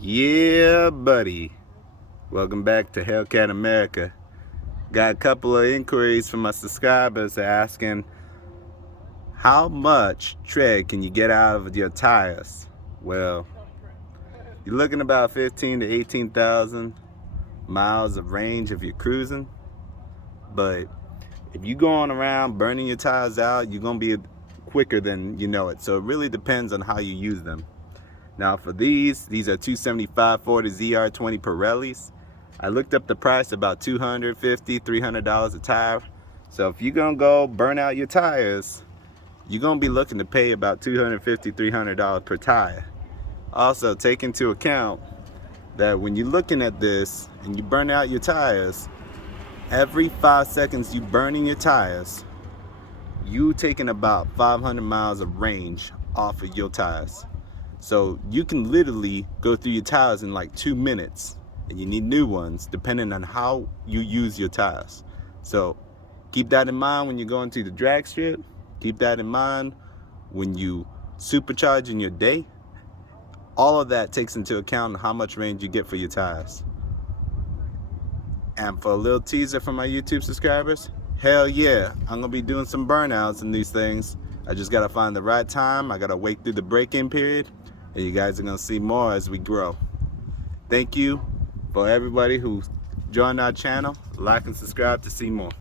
Yeah, buddy. Welcome back to Hellcat America. Got a couple of inquiries from my subscribers asking how much tread can you get out of your tires? Well, you're looking about 15 to 18,000 miles of range if you're cruising. But if you're going around burning your tires out, you're gonna be quicker than you know it. So it really depends on how you use them. Now for these are 275 Ford ZR20 Pirellis. I looked up the price, about $250, $300 a tire. So if you're gonna go burn out your tires, you're gonna be looking to pay about $250, $300 per tire. Also take into account that when you're looking at this and you burn out your tires, every 5 seconds you burning your tires, you taking about 500 miles of range off of your tires. So you can literally go through your tires in like 2 minutes, and you need new ones depending on how you use your tires. So keep that in mind when you're going to the drag strip. Keep that in mind when you supercharge in your day. All of that takes into account how much range you get for your tires. And for a little teaser for my YouTube subscribers, hell yeah, I'm gonna be doing some burnouts in these things. I just gotta find the right time. I gotta wait through the break-in period, and you guys are gonna see more as we grow. Thank you for everybody who joined our channel. Like and subscribe to see more.